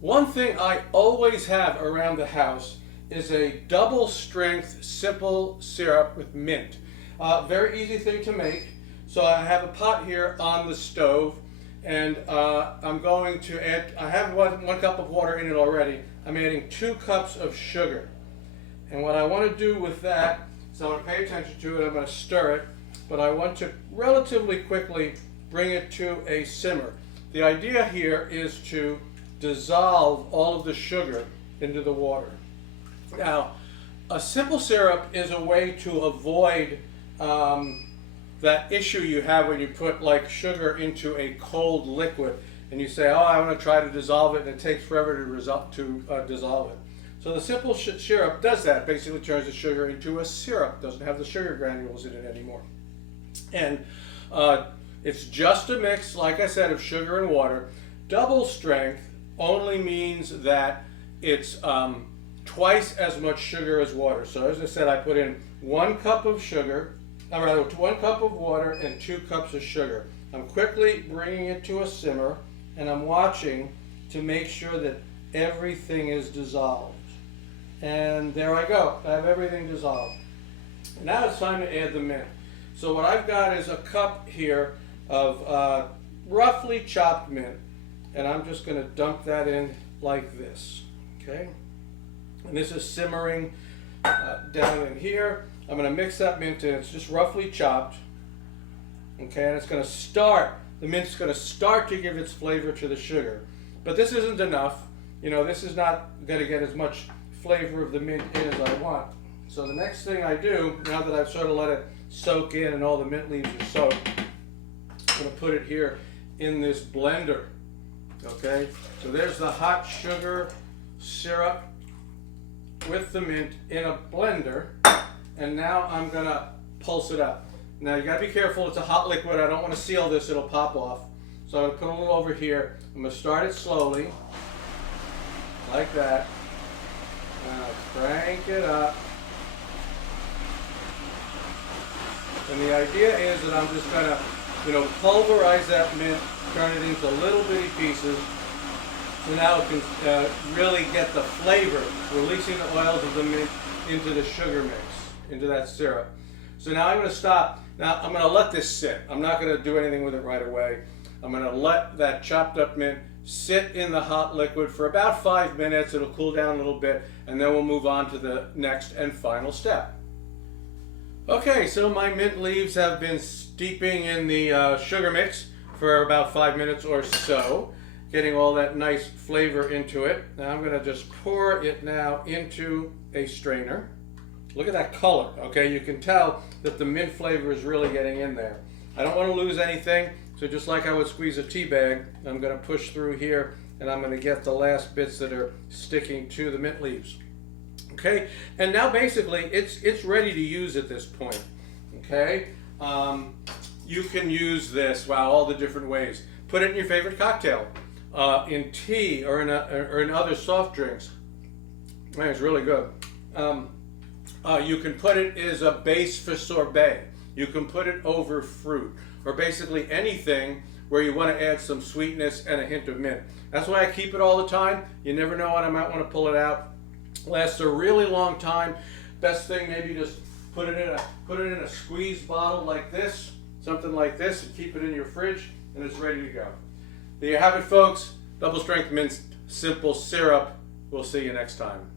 One thing I always have around the house is a double strength simple syrup with mint. Very easy thing to make. So I have a pot here on the stove, and I'm going to add, I have one cup of water in it already. I'm adding 2 cups of sugar. And what I want to do with that is I want to pay attention to it, I'm going to stir it, but I want to relatively quickly bring it to a simmer. The idea here is to dissolve all of the sugar into the water. Now, a simple syrup is a way to avoid that issue you have when you put like sugar into a cold liquid and you say, oh, I want to try to dissolve it, and it takes forever to dissolve it. So the simple syrup does that, basically turns the sugar into a syrup, doesn't have the sugar granules in it anymore. And it's just a mix, like I said, of sugar and water. Double strength only means that it's twice as much sugar as water. So as I said, I put in 1 cup of sugar, or rather 1 cup of water and 2 cups of sugar. I'm quickly bringing it to a simmer, and I'm watching to make sure that everything is dissolved. And there I go, I have everything dissolved. Now it's time to add the mint. So what I've got is a cup here of roughly chopped mint, and I'm just going to dump that in like this, okay? And this is simmering down in here. I'm going to mix that mint in. It's just roughly chopped, okay? And it's going to start, the mint's going to start to give its flavor to the sugar. But this isn't enough. You know, this is not going to get as much flavor of the mint in as I want. So the next thing I do, now that I've sort of let it soak in and all the mint leaves are soaked, I'm going to put it here in this blender. Okay, so there's the hot sugar syrup with the mint in a blender, and now I'm going to pulse it up. Now you got to be careful, it's a hot liquid, I don't want to seal this, it'll pop off. So I'm going to put a little over here. I'm going to start it slowly, like that. Crank it up. And the idea is that I'm just going to, pulverize that mint, turn it into little bitty pieces. So now it can really get the flavor, releasing the oils of the mint into the sugar mix, into that syrup. So now I'm going to stop. Now I'm going to let this sit. I'm not going to do anything with it right away. I'm going to let that chopped up mint sit in the hot liquid for about 5 minutes. It'll cool down a little bit, and then we'll move on to the next and final step. Okay, so my mint leaves have been steeping in the sugar mix for about 5 minutes or so, getting all that nice flavor into it. Now I'm going to just pour it now into a strainer. Look at that color, okay? You can tell that the mint flavor is really getting in there. I don't want to lose anything, so just like I would squeeze a tea bag, I'm going to push through here, and I'm going to get the last bits that are sticking to the mint leaves. Okay, and now basically it's ready to use at this point. Okay, you can use this, wow, all the different ways. Put it in your favorite cocktail, in tea or in other soft drinks. Man, it's really good. You can put it as a base for sorbet. You can put it over fruit, or basically anything where you want to add some sweetness and a hint of mint. That's why I keep it all the time. You never know when I might want to pull it out. Lasts a really long time. Best thing, maybe just put it in a squeeze bottle like this, something like this, and keep it in your fridge, and it's ready to go. There you have it, folks. Double strength minced simple syrup. We'll see you next time.